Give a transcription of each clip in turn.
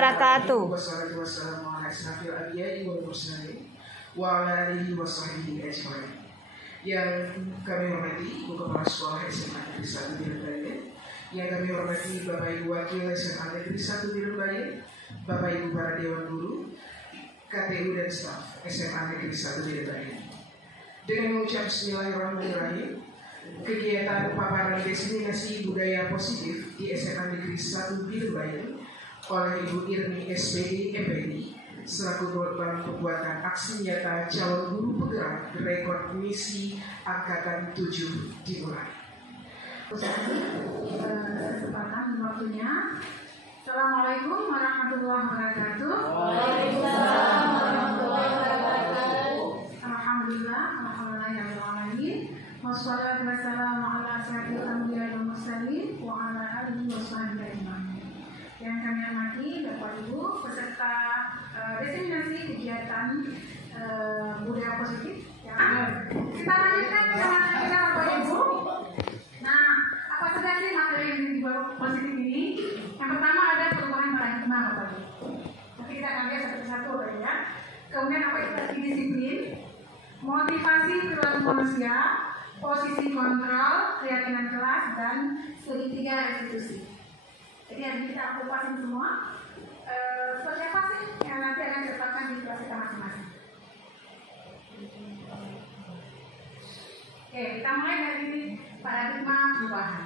wabarakatuh. Yang kami hormati Ibu Kepala Sekolah SMA Negeri 1 Birembayan, yang kami hormati Bapak Ibu Wakil SMA Negeri 1 Birembayan, Bapak Ibu para Dewan Guru, KTU dan staf SMA Negeri 1 Birembayan. Dengan mengucap Bismillahirrahmanirrahim, kegiatan paparan diseminasi budaya positif di SMA Negeri 1 Birembayan oleh Ibu Irmi SPD MPD selaku korban pembuatan aksi nyata calon guru penggerak rekor misi angkatan 7 dimulai. Kesempatan waktunya. Assalamualaikum warahmatullahi wabarakatuh. Waalaikumsalam warahmatullahi wabarakatuh. Alhamdulillah, alhamdulillahirobbilalamin. Wassalatu wassalamu ala asyrofil anbiya'i wal mursalin wa ala alihi washabbihi ajmain. Yang kami hormati Bapak Ibu peserta diseminasi kegiatan budaya positif. Kita lanjutkan sama kita Bapak Ibu. Nah, apa saja sih materi yang dibawa positif ini? Yang pertama ada perubahan paradigma Bapak Ibu. Nanti kita akan lihat satu-satu Bapak Ibu ya. Kemudian apa itu arti disiplin, motivasi perilaku manusia, posisi kontrol, keyakinan kelas, dan segitiga restitusi. Jadi hari ini kita kupasin semua. Seperti apa sih yang nanti akan didapatkan di kelas kita masing-masing? Oke, kita mulai dari paradigma perubahan.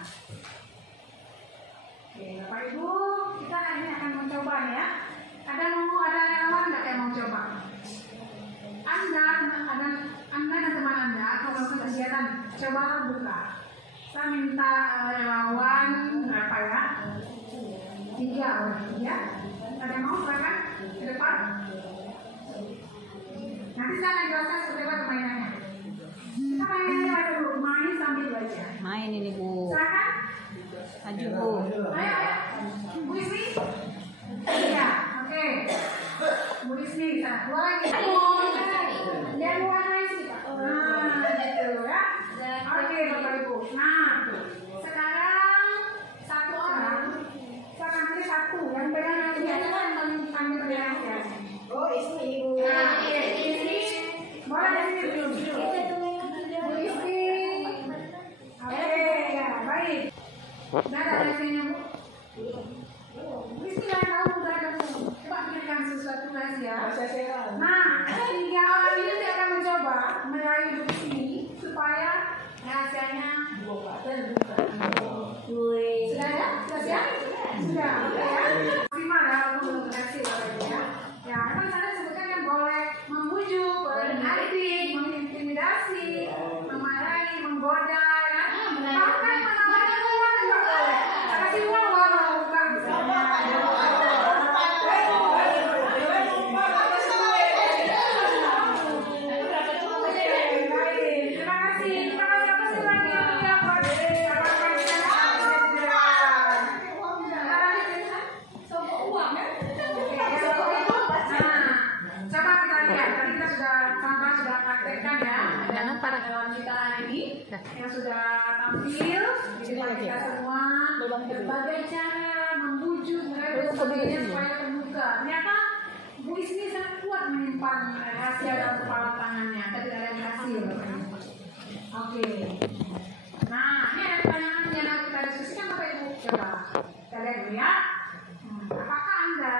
Oke, Bapak Ibu, kita hari ini akan mencoba ya. Ada yang nggak yang mau coba? Anda dan teman Anda kalau melakukan kegiatan, coba buka. Saya minta relawan berapa ya? 3 orang ya. Ada yang mau silakan ke depan. Nanti saya akan jelaskan seperti apa permainannya. Kita mainannya dulu, main sambil belajar. Main ini Bu. Silakan. Maju Bu. Ayo. Bu Ismi. Iya, oke. Bu Ismi, sana. 2 lagi. Dan warnanya sih Pak. Nah, gitu ya. Oke, Bapak Ibu. Nah, sekarang 1 orang. Saya akan pilih 1 yang benar biasa kan panggil benar ya. Oh, Ismi Ibu. Nah, Ismi. Boleh dari sini dulu. Bu Ismi. Oke, ya, baik. Sudah ada hasilnya Bu. Bu Ismi yang tahu sudah ada Bu. Coba berikan sesuatu lagi ya. Nah, 3 orang ini saya akan mencoba meraih Bu Ismi supaya rahasianya terbuka. Sudah ya? Sudah siap? Sudah, ya. Maksimal ya, walaupun belum berhasil ya. Ya, memang saya sebutkan yang boleh membujuk, boleh menarik, mengintimidasi, memarahi, menggoda, ya. Bahkan menawarkan uang juga boleh. Kasih uang kalau buka misalnya. Terima kasih. Kita kasih apa sih lagi yang yang sudah tampil di depan kita semua berbagai cara membujuk mereka supaya terbuka. Ternyata Bu Ismi sangat kuat menyimpan rahasia dalam kepala tangannya, tapi tidak ada yang berhasil. Oke. Nah, ini ada pertanyaan yang harus kita diskusikan Bapak Ibu. Coba kita lihat dulu ya. Apakah Anda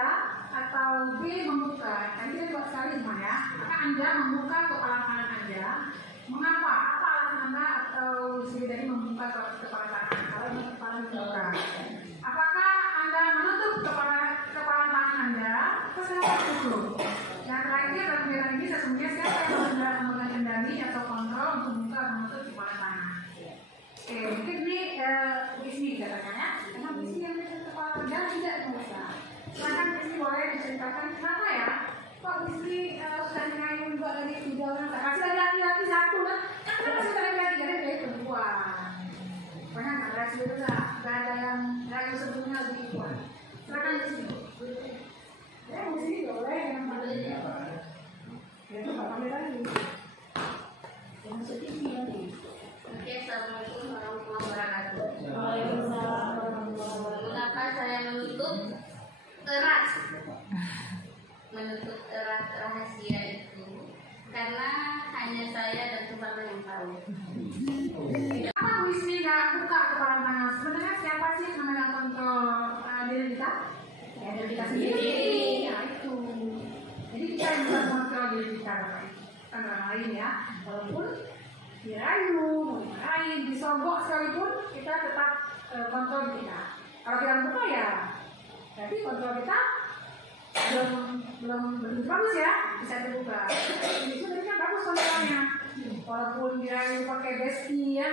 atau B membuka? Tadi kita buat sekali semua ya. Apakah Anda membuka kepala tangan Anda? Mengapa? Apa alasan Anda atau setidaknya membuka kepala tangan? Kalau ini kepala dibuka. Apakah Anda menutup kepala tangan Anda? Atau saya tutup? Yang terakhir dalam kegiatan ini sesungguhnya siapa yang memegang kendali atau kontrol untuk membuka atau menutup kepala tangan? Oke, mungkin ini Ismi katakan ya. Karena Ismi yang memegang kepala tangan tidak bisa. Silakan Ismi boleh diceritakan kenapa ya? Kok Ismi sudah mengayu juga dari 3 orang? Kasih lagi 1 lah. Kenapa sudah lagi jadi dari perempuan? Pokoknya nggak ada sebelumnya, nggak ada yang rayu sebelumnya lebih kuat. Silakan Ismi. Ya, Ismi boleh yang mana ini? Ya, Pak Kamil lagi. Yang sedikit lagi. Oke, Assalamualaikum warahmatullahi wabarakatuh. Waalaikumsalam warahmatullahi wabarakatuh. Mengapa saya menutup erat? rahasia itu karena hanya saya dan Tuhan yang tahu. Kenapa Bu Ismi nggak buka kepala tangan? Sebenarnya siapa sih yang namanya kontrol diri kita? Ya, diri kita sendiri. Ya itu. Jadi kita yang bisa kontrol diri kita, bukan orang lain ya. Walaupun dirayu, dimarahin, disogok sekalipun, kita tetap kontrol diri kita. Kalau kita buka ya, berarti kontrol kita belum begitu bagus ya, bisa terbuka. Itu sebenarnya bagus kontrolnya. Walaupun dirayu pakai besti ya,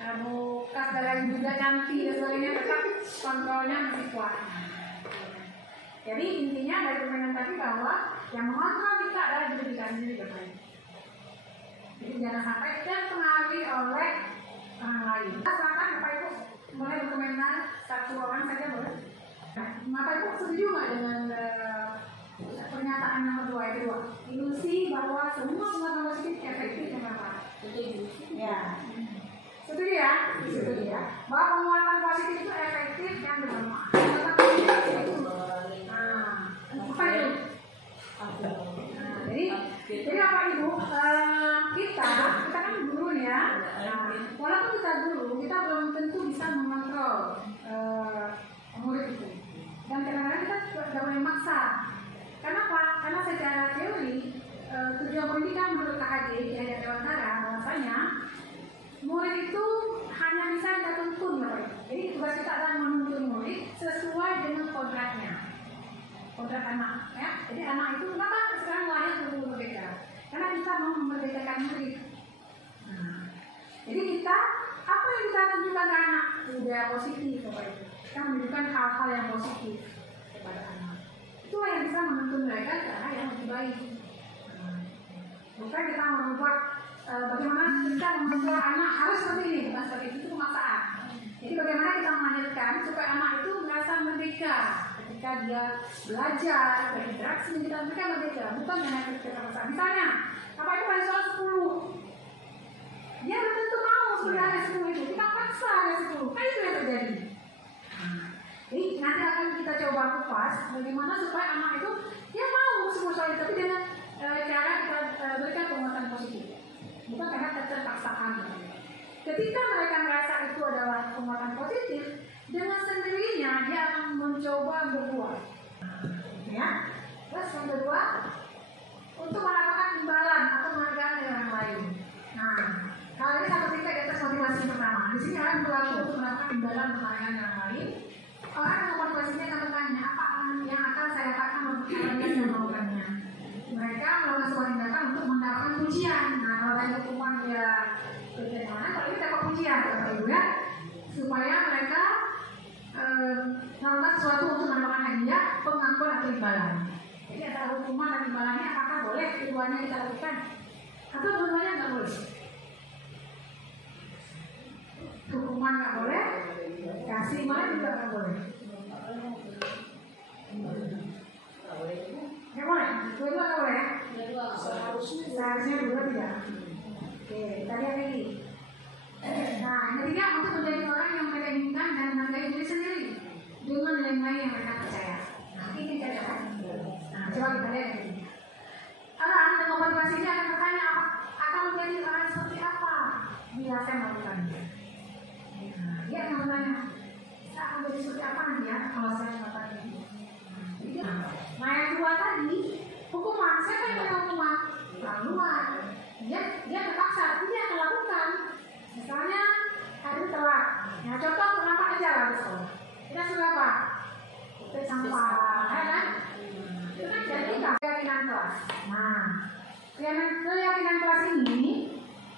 bekas darah juga cantik dan sebagainya, tetap kontrolnya masih kuat. Jadi intinya dari permainan tadi bahwa yang mengontrol kita adalah diri kita sendiri bermain. Jadi jangan sampai terpengaruhi oleh orang lain. Silakan Bapak Ibu mulai berkomentar, satu orang saja boleh. Bapak Ibu setuju nggak dengan pernyataan nomor 2 itu? Ilusi bahwa semua penguatan positif efektif dengan apa? Setuju. Ya. Setuju ya? Setuju ya. Bahwa penguatan positif itu efektif dan bermanfaat. Penguatan positif itu. Apa itu? Jadi Bapak Ibu, kita kan guru ya. Walaupun kita guru, kita belum tentu bisa mengontrol murid itu. Dan kadang-kadang kita tidak boleh memaksa. Kenapa? Karena secara teori tujuan pendidikan menurut KHG di Hidayat Dewantara bahwasanya murid itu hanya bisa kita tuntun, Bapak Ibu. Jadi tugas kita adalah menuntun murid sesuai dengan kodratnya. Kodrat anak, ya. Jadi anak itu kenapa sekarang lahir berbeda? Karena kita mau memerdekakan murid. Jadi kita apa yang kita tunjukkan ke anak? Budaya positif, Bapak Ibu. Kita menunjukkan hal-hal yang positif kepada anak. Itulah yang bisa menuntun mereka ke arah yang lebih baik. Bukan kita membuat bagaimana kita membuat anak harus seperti ini, bukan seperti itu pemaksaan. Jadi bagaimana kita melahirkan supaya anak itu merasa merdeka ketika dia belajar, berinteraksi dengan kita, mereka merdeka, bukan hanya ketika paksaan. Misalnya, Bapak Ibu pada soal 10, dia belum tentu mau sebenarnya 10 itu, kita paksa ada 10, kan itu yang terjadi. Jadi nanti akan kita coba kupas bagaimana supaya anak itu dia mau 10 soal itu, tapi dengan cara kita berikan penguatan positif, bukan karena keterpaksaan. Ketika mereka merasa itu adalah penguatan positif, dengan sendirinya dia akan mencoba berbuat. Ya, terus yang kedua, untuk mendapatkan imbalan atau menghargai dari orang lain. Nah, kalau ini satu tingkat di atas motivasi pertama. Di sini orang berlaku untuk mendapatkan imbalan penghargaan dari orang lain. Orang yang motivasinya akan bertanya, apa yang akan saya dapatkan untuk kalian yang melakukannya? Mereka melakukan sebuah tindakan untuk mendapatkan pujian. Nah, kalau tadi hukuman dia bagaimana? Kalau ini dapat pujian, Bapak Ibu ya, supaya mereka melakukan sesuatu untuk mendapatkan hadiah, pengakuan atau imbalan. Jadi antara hukuman dan imbalannya apakah boleh keduanya kita lakukan? Atau dua-duanya nggak boleh? Hukuman nggak boleh, kasih imbalan juga nggak boleh. Nggak boleh, dua-dua nggak boleh ya? Seharusnya dua tidak. Oke, kita lihat lagi. Nah, yang ketiga, untuk menjadi orang yang mereka inginkan dan menghargai diri sendiri dengan nilai-nilai yang mereka percaya. Nah, ini cara. Nah, coba kita lihat ini. Orang dengan motivasi ini akan bertanya, akan menjadi orang seperti apa bila saya melakukannya? Nah, dia akan bertanya, saya akan menjadi seperti apa nanti ya kalau saya melakukan ini? Nah, yang kedua tadi, hukuman. Saya kan punya hukuman terlaluan. Dia terpaksa, tapi dia akan lakukan. Misalnya hari telat. Nah, contoh kenapa aja lah di sekolah. Kita suka apa? Kita sampah, ya kan? Itu kan jadi keyakinan kelas. Nah, keyakinan kelas ini,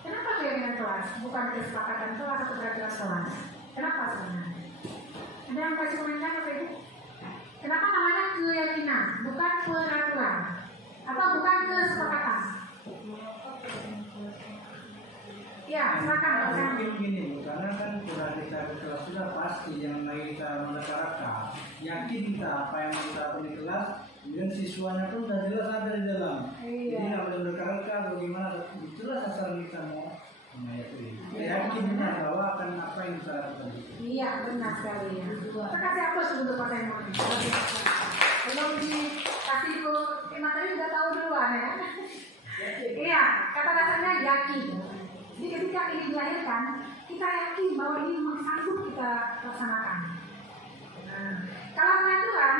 kenapa keyakinan kelas? Bukan kesepakatan kelas atau peraturan kelas. Kenapa sebenarnya? Ada yang kasih komentar Bapak Ibu? Kenapa namanya keyakinan, bukan peraturan? Atau bukan kesepakatan? Ya, silakan. Mungkin gini, karena kan sudah kita di kelas sudah pasti yang lagi kita mendapatkan, yakin kita apa yang kita lakukan di kelas, kemudian siswanya pun sudah jelas ada di dalam. Jadi nggak boleh berkaraka bagaimana, itulah sasaran kita mau mengayakan. Yakin bahwa akan apa yang kita lakukan. Iya, benar sekali ya. Terima kasih apa untuk Pak Simon. Belum di kasih materi udah tahu duluan ya. Iya, kata dasarnya yakin. Jadi ketika ini dilahirkan, kita yakin bahwa ini memang sanggup kita laksanakan. Kalau pengaturan,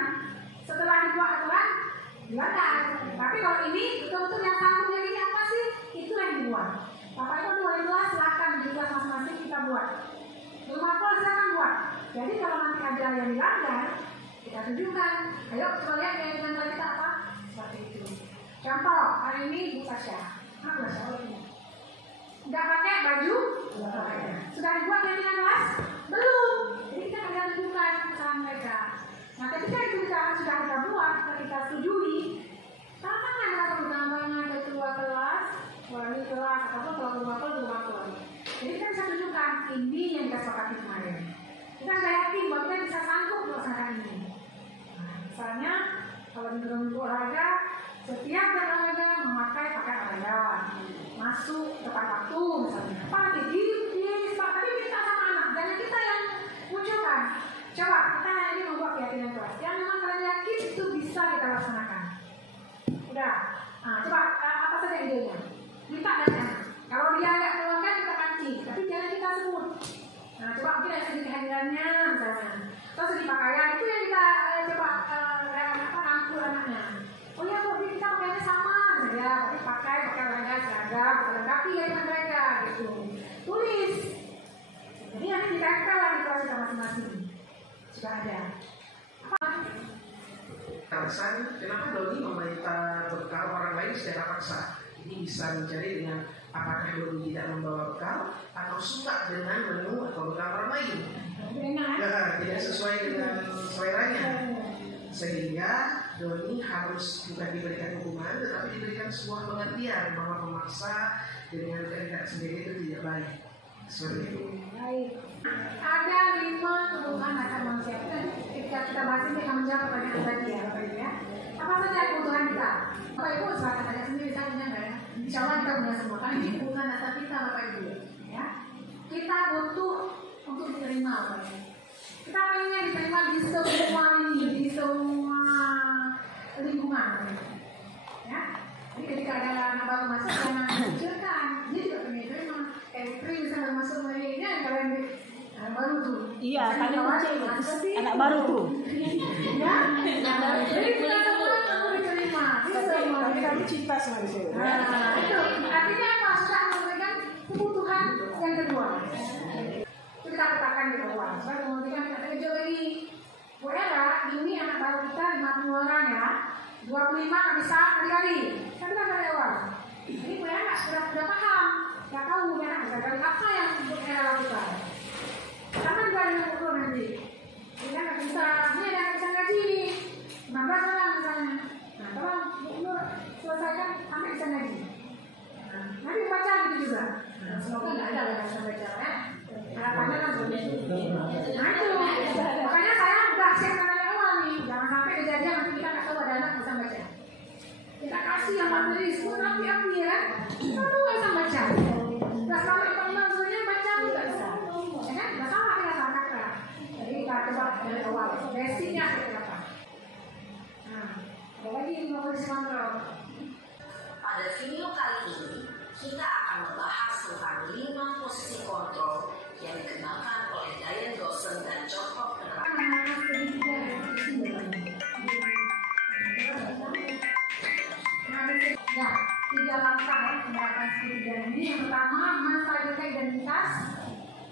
setelah dibuat aturan, dilanggar. Tapi kalau ini betul-betul yang sanggup yang ini apa sih? Itu yang dibuat. Bapak Ibu boleh silakan di kelas masing-masing kita buat. Rumah pol silakan buat. Jadi kalau nanti ada yang dilanggar, kita tunjukkan. Ayo coba lihat yang dilanggar kita apa? Seperti itu. Contoh, hari ini Bu Tasya. Nggak pakai baju? Sudah dibuat yang dengan kelas? Belum. Jadi kita akan tunjukkan kesalahan mereka. Nah, ketika itu sudah kita buat, kita setujui, tantangan atau utamanya ketua kelas, wali kelas, ataupun kalau rumah pol. Jadi kita bisa tunjukkan ini yang kita sepakati kemarin. Kita sudah yakin bahwa kita bisa sanggup melaksanakan ini. Nah, misalnya kalau di dalam olahraga, setiap olahraga memakai pakaian olahraga, masuk tepat waktu misalnya. Apalagi disepakati kita sama anak, dan kita yang munculkan. Coba kita ini membuat keyakinan kelas. Yang memang kalian yakin itu bisa kita laksanakan. Udah. Nah, coba apa saja idenya? Minta dari anak. Kalau dia nggak keluarkan kita kancing, tapi jangan kita sebut. Nah, coba mungkin ada segi kehadirannya misalnya. Terus segi pakaian itu yang kita coba rangkul anaknya. Oh ya, Bu, kita pakaiannya sama saja, tapi pakai olahraga seragam, melengkapi ya dengan mereka gitu. Tulis. Jadi nanti ditempel lah di kelas kita masing-masing. Sudah ada. Alasan kenapa Doni meminta bekal orang lain secara paksa? Ini bisa mencari dengan apakah Doni tidak membawa bekal atau suka dengan menu atau bekal orang lain. Tidak sesuai dengan seleranya. Sehingga Doni harus bukan diberikan hukuman, tetapi diberikan sebuah pengertian bahwa memaksa dengan kehendak sendiri itu tidak baik. Seperti itu. Baik. Ada 5 kebutuhan dasar manusia. Ketika kita bahas ini akan menjawab pertanyaan tadi ya, Bapak Ibu ya. Apa saja kebutuhan kita? Bapak Ibu silakan tanya sendiri, saya punya nggak ya? Insya Allah kita punya semua. Karena ini kebutuhan dasar kita, Bapak Ibu ya. Kita butuh untuk diterima, Bapak Ibu. Kita pengennya diterima di semua ini, di semua lingkungan, ya. Jadi ketika ada anak baru masuk, jangan kecilkan. Dia juga pengen diterima. Kayak Putri misalnya masuk ini yang kalian anak baru tuh. Iya, kalian anak baru tuh. Ya, jadi kita semua kamu diterima. Kami cinta sama dia. Nah, itu artinya apa? Sudah memberikan kebutuhan yang kedua. Itu kita katakan di bawah. Supaya kemudian kita kerja lagi. Bu Era, ini anak baru kita 50 orang ya. 25 nggak bisa kali-kali. Kan kita dari awal. Ini Bu Era sudah paham. Nggak tahu Bu Era dari apa yang Bu Era lakukan. Karena 2020 nanti. Dia nggak bisa. Ini ada yang bisa ngaji nih. 15 orang misalnya. Nah, tolong Bu Nur selesaikan sampai bisa ngaji. Nah, nanti baca gitu juga. Nah, semoga nggak ada yang bisa baca ya. Harapannya kan begitu. Nah itu, makanya saya udah siapkan dari awal nih. Jangan sampai kejadian nanti kita nggak tahu ada anak bisa baca. Kita kasih yang materi semua api-api ya. Kamu nggak bisa baca. Nggak sampai teman sebenarnya baca pun nggak bisa. Ya kan? Nggak sama kita sama kakak. Jadi kita coba dari awal. Basicnya seperti apa? Nah, ada lagi yang mau kontrol. Pada video kali ini, kita akan membahas tentang 5 posisi kontrol yang dikembangkan oleh Diane Dawson dan contoh penerapan. Ya, 3 langkah ya penerapan segitiga ini. Yang pertama, menvalidasi identitas.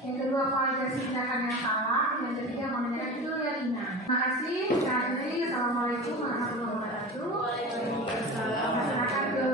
Yang kedua, validasi tindakan yang salah. Yang ketiga, mengenai keyakinan. Terima kasih. Saya akhiri. Assalamualaikum warahmatullahi wabarakatuh. Silakan ke